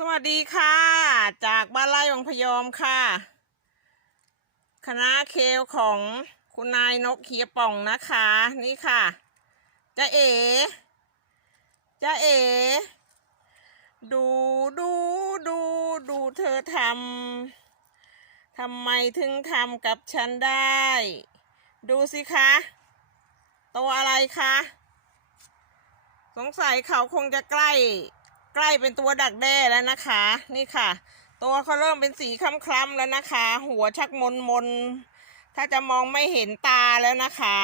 สวัสดีค่ะ จากบ้านไร่วังพยอมค่ะ คณะเคลของคุณนายนกเขียป่องนะคะ นี่ค่ะจะเอ๋จะเอ๋ดูดูดูดูเธอทำทำไมถึงทำกับฉันได้ ดูสิคะ ตัวอะไรคะ สงสัยเขาคงจะใกล้ ใกล้เป็นตัวดักแด้แล้วนะคะ นี่ค่ะ ตัวเขาเริ่มเป็นสีคล้ำๆแล้วนะคะ หัวชักมนมนถ้าจะมองไม่เห็นตาแล้วนะคะ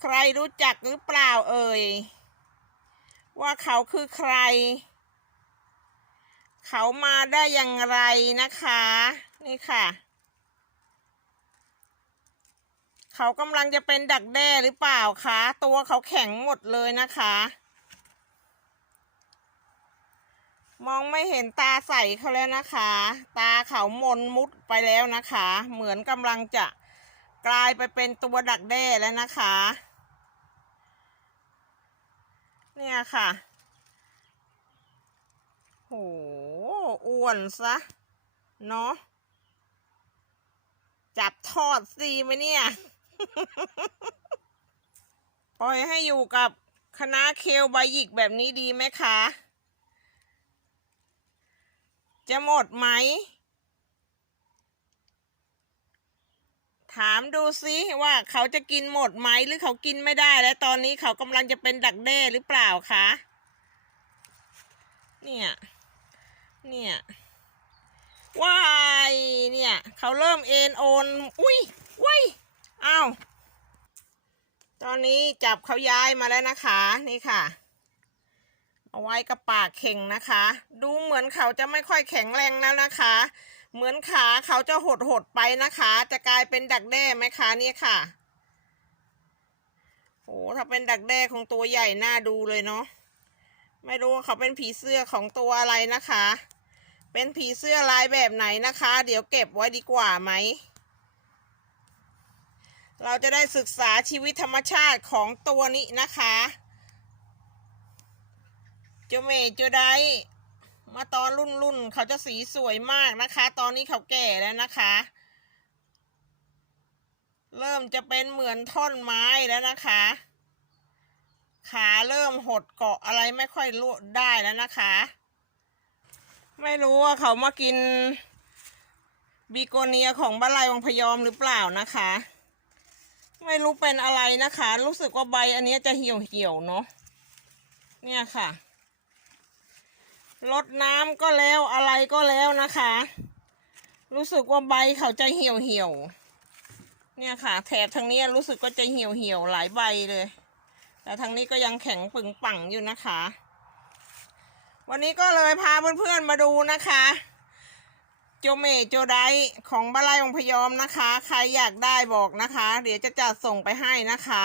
ใครรู้จักหรือเปล่าเอ่ยว่าเขาคือใคร เขามาได้อย่างไรนะคะ นี่ค่ะ เขากำลังจะเป็นดักแด้หรือเปล่าคะ ตัวเขาแข็งหมดเลยนะคะ มองไม่เห็นตาใสเขาแล้วนะคะ ตาเขามนมุดไปแล้วนะคะ เหมือนกำลังจะกลายไปเป็นตัวดักแด้แล้วนะคะ เนี่ยค่ะ โห อ้วนซะ เนาะ จับทอดซีไหมเนี่ย ปล่อยให้อยู่กับคณะเคลใบหยิกแบบนี้ดีไหมคะ จะหมดไหม ถามดูซิว่าเขาจะกินหมดไหมหรือเขากินไม่ได้ และตอนนี้เขากำลังจะเป็นดักแด้หรือเปล่าคะ เนี่ย เนี่ยว้ายเนี่ย เขาเริ่มเอ็นโอน อุ้ยอุ้ยอ้าว ตอนนี้จับเขาย้ายมาแล้วนะคะ นี่ค่ะ เอาไว้กับปากเข่งนะคะ ดูเหมือนเขาจะไม่ค่อยแข็งแรงแล้วนะคะ เหมือนขาเขาจะหดหดไปนะคะ จะกลายเป็นดักแด้ไหมคะเนี่ยค่ะโอ้ถ้าเป็นดักแด้ของตัวใหญ่น่าดูเลยเนาะไม่รู้ว่าเขาเป็นผีเสื้อของตัวอะไรนะคะ เป็นผีเสื้อลายแบบไหนนะคะ เดี๋ยวเก็บไว้ดีกว่าไหม เราจะได้ศึกษาชีวิตธรรมชาติของตัวนี้นะคะ จ้าเมย์เจ้าไดมาตอนรุ่นรุ่นๆเขาจะสีสวยมากนะคะ ตอนนี้เขาแก่แล้วนะคะ เริ่มจะเป็นเหมือนท่อนไม้แล้วนะคะ ขาเริ่มหดเกาะอะไรไม่ค่อยรู้ได้แล้วนะคะ ไม่รู้ว่าเขามากินบีโกเนียของบ้านไรวังพยอมหรือเปล่านะคะ ไม่รู้เป็นอะไรนะคะ รู้สึกว่าใบอันนี้จะเหี่ยวเหี่ยวเนาะเนี่ยค่ะ รดน้ำก็แล้วอะไรก็แล้วนะคะ รู้สึกว่าใบเขาจะเหี่ยวเหี่ยวเนี่ยค่ะ แถบทางนี้รู้สึกก็จะเหี่ยวเหี่ยวหลายใบเลย แต่ทางนี้ก็ยังแข็งปึงปังอยู่นะคะ วันนี้ก็เลยพาเพื่อนๆมาดูนะคะโจเมโจไดของบ้านไร่องพยอมนะคะ ใครอยากได้บอกนะคะ เดี๋ยวจะจัดส่งไปให้นะคะ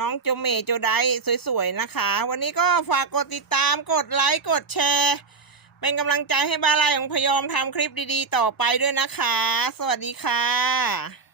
น้องโจเมโจไดสวยๆนะคะ วันนี้ก็ฝากกดติดตามกดไลค์กดแชร์ เป็นกำลังใจให้บ้าลายของพยอมทำคลิปดีๆ ต่อไปด้วยนะคะ สวัสดีค่ะ